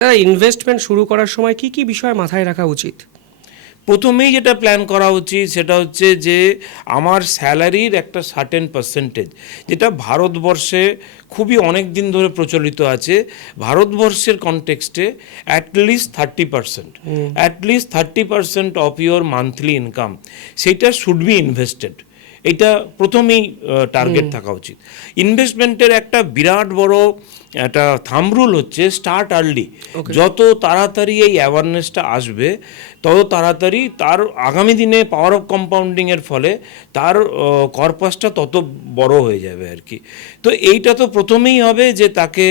Investment শুরু করার সময় কি কি বিষয় মাথায় রাখা উচিত? প্রথমেই যেটা প্ল্যান করা উচিত সেটা হচ্ছে যে আমার স্যালারির একটা সার্টেন পার্সেন্টেজ, যেটা ভারতবর্ষে খুবই অনেক দিন ধরে প্রচলিত আছে। ভারতবর্ষের কনটেক্সটে at least 30%, at least 30% of your monthly income, সেইটা শুড বি ইনভেস্টেড। এটা প্রথমেই টার্গেট থাকা উচিত। ইনভেস্টমেন্টের একটা বিরাট বড় একটা থাম্ব রুল হচ্ছে স্টার্ট আর্লি। যত তাড়াতাড়ি এই অ্যাওয়ারনেসটা আসবে তত তাড়াতাড়ি তার আগামী দিনে পাওয়ার অফ কম্পাউন্ডিংয়ের ফলে তার কর্পাসটা তত বড় হয়ে যাবে আর কি। তো এইটা তো প্রথমেই হবে যে তাকে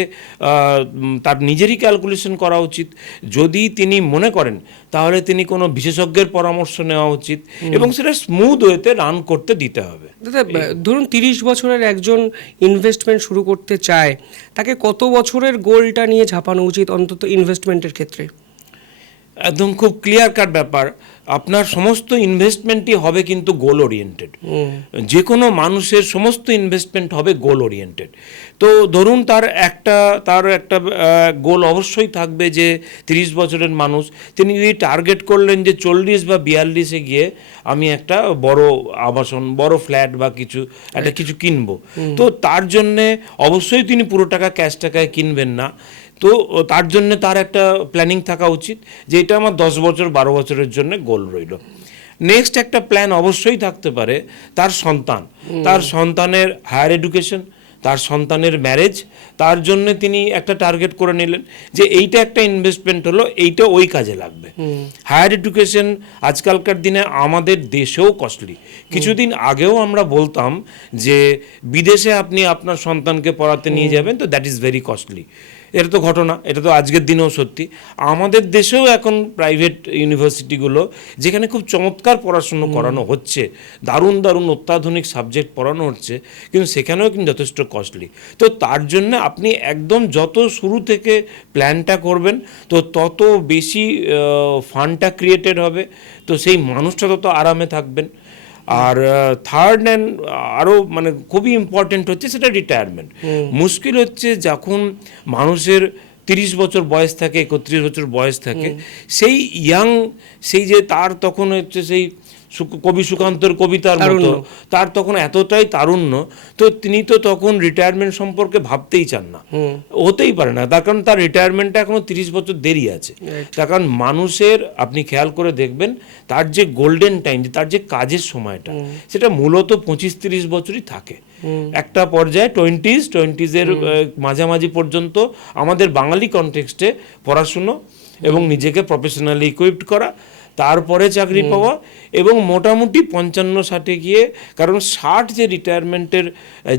তার নিজেরই ক্যালকুলেশন করা উচিত। যদি তিনি মনে করেন তাহলে তিনি কোনো বিশেষজ্ঞের পরামর্শ নেওয়া উচিত এবং সেটা স্মুথ ওয়েতে রান করতে দিতে হবে। দাদা, ধরুন 30 বছরের একজন ইনভেস্টমেন্ট শুরু করতে চায়, তাকে কত বছরের গোলটা নিয়ে ঝাঁপানো উচিত অন্তত ইনভেস্টমেন্টের ক্ষেত্রে? একদম খুব ক্লিয়ার কাট ব্যাপার। আপনার সমস্ত ইনভেস্টমেন্টই হবে কিন্তু গোল ওরিয়েন্টেড। যে কোনো মানুষের সমস্ত ইনভেস্টমেন্ট হবে গোল ওরিয়েন্টেড। তো ধরুন তার একটা গোল অবশ্যই থাকবে যে 30 বছরের মানুষ, তিনি যদি টার্গেট করলেন যে 40 বা 42-এ গিয়ে আমি একটা বড় আবাসন, বড় ফ্ল্যাট বা কিছু কিনবো, তো তার জন্যে অবশ্যই তিনি পুরো টাকা ক্যাশ টাকায় কিনবেন না। তো তার জন্য তার একটা প্ল্যানিং থাকা উচিত যে এটা আমার 10 বছর 12 বছরের জন্য গোল রইল। নেক্সট একটা প্ল্যান অবশ্যই থাকতে পারে তার সন্তানের হায়ার এডুকেশন, তার সন্তানের ম্যারেজ। তার জন্য তিনি একটা টার্গেট করে নিলেন যে এইটা একটা ইনভেস্টমেন্ট হলো, এইটা ওই কাজে লাগবে। হায়ার এডুকেশন আজকালকার দিনে আমাদের দেশেও কস্টলি। কিছুদিন আগেও আমরা বলতাম যে বিদেশে আপনি আপনার সন্তানকে পড়াতে নিয়ে যাবেন, তো দ্যাট ইজ ভেরি কস্টলি। এটা তো ঘটনা, এটা তো আজকের দিনেও সত্যি। আমাদের দেশেও এখন প্রাইভেট ইউনিভার্সিটিগুলো যেখানে খুব চমৎকার পড়াশুনো করানো হচ্ছে, দারুণ দারুণ অত্যাধুনিক সাবজেক্ট পড়ানো হচ্ছে, কিন্তু সেখানেও কিন্তু যথেষ্ট কস্টলি। তো তার জন্য আপনি একদম যত শুরু থেকে প্ল্যানটা করবেন তো তত বেশি ফান্ডটা ক্রিয়েটেড হবে, তো সেই মানুষটা তত আরামে থাকবেন। আর থার্ড অ্যান্ড আরও মানে খুবই ইম্পর্টেন্ট হচ্ছে সেটা রিটায়ারমেন্ট। মুশকিল হচ্ছে যখন মানুষের 30 বছর বয়স থাকে, 31 বছর বয়স থাকে, সেই যে তার তখন হচ্ছে সেই কবি সুকান্তর কবিতার মতো তার তখন এতটাই তারুণ্য, তো তিনি তো তখন রিটায়ারমেন্ট সম্পর্কে ভাবতেই চান না, হতেই পারে না। তার কারণ তার রিটায়ারমেন্টটা এখনো 30 বছর দেরি আছে। তার কারণ মানুষের, আপনি খেয়াল করে দেখবেন, তার যে গোল্ডেন টাইম, তার যে কাজের সময়টা, সেটা মূলত 25-30 বছরই থাকে। একটা পর্যায়ে টোয়েন্টিজের মাঝামাঝি পর্যন্ত আমাদের বাঙালি কনটেক্সটে পড়াশুনো এবং নিজেকে প্রফেশনালি ইকুইপড করা, তারপরে চাকরি পাওয়া, এবং মোটামুটি 55-60 গিয়ে, কারণ 60 যে রিটায়ারমেন্টের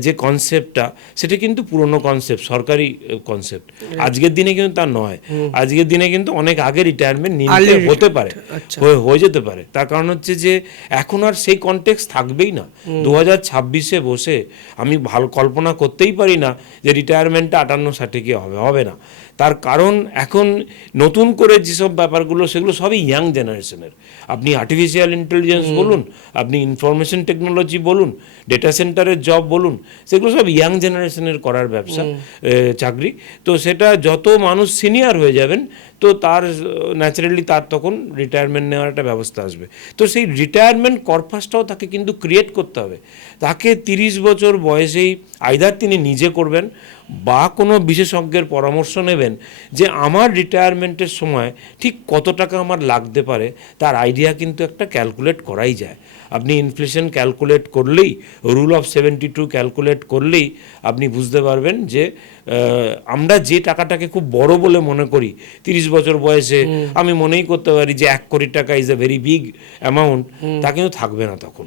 যে কনসেপ্টটা, সেটা কিন্তু পুরনো কনসেপ্ট, সরকারি কনসেপ্ট। আজকের দিনে কিন্তু তা নয়। আজকের দিনে কিন্তু অনেক আগে রিটায়ারমেন্ট নিতে হতে পারে, হয়ে যেতে পারে। তার কারণ হচ্ছে যে এখন আর সেই কনটেক্সট থাকবেই না। 2026-এ বসে আমি ভালো কল্পনা করতেই পারি না যে রিটায়ারমেন্টটা 58-60 গিয়ে হবে না। তার কারণ এখন নতুন করে যেসব ব্যাপারগুলো, সেগুলো সবই ইয়াং জেনারেশনের। আপনি আর্টিফিশিয়াল ইন্টেলিজেন্স বলুন, আপনি ইনফরমেশন টেকনোলজি বলুন, ডেটা সেন্টারের জব বলুন, সেগুলো সব ইয়াং জেনারেশনের করার ব্যবসা, চাকরি। তো সেটা যত মানুষ সিনিয়র হয়ে যাবেন, তো তার ন্যাচারালি তার তখন রিটায়ারমেন্ট নেওয়ার একটা ব্যবস্থা আসবে। তো সেই রিটায়ারমেন্ট কর্পাসটাও তাকে কিন্তু ক্রিয়েট করতে হবে। তাকে 30 বছর বয়সেই আইদার তিনি নিজে করবেন বা কোনো বিশেষজ্ঞের পরামর্শ নেবেন যে আমার রিটায়ারমেন্টের সময় ঠিক কত টাকা আমার লাগতে পারে, তার আইডিয়া কিন্তু একটা ক্যালকুলেট করাই যায়। আপনি ইনফ্লেশন ক্যালকুলেট করলেই, রুল অফ 72 ক্যালকুলেট করলেই আপনি বুঝতে পারবেন যে আমরা যে টাকাটাকে খুব বড় বলে মনে করি 30 বছর বয়সে, আমি মনেই করতে পারি যে 1 কোটি টাকা is a very big amount, তা কিন্তু থাকবে না তখন।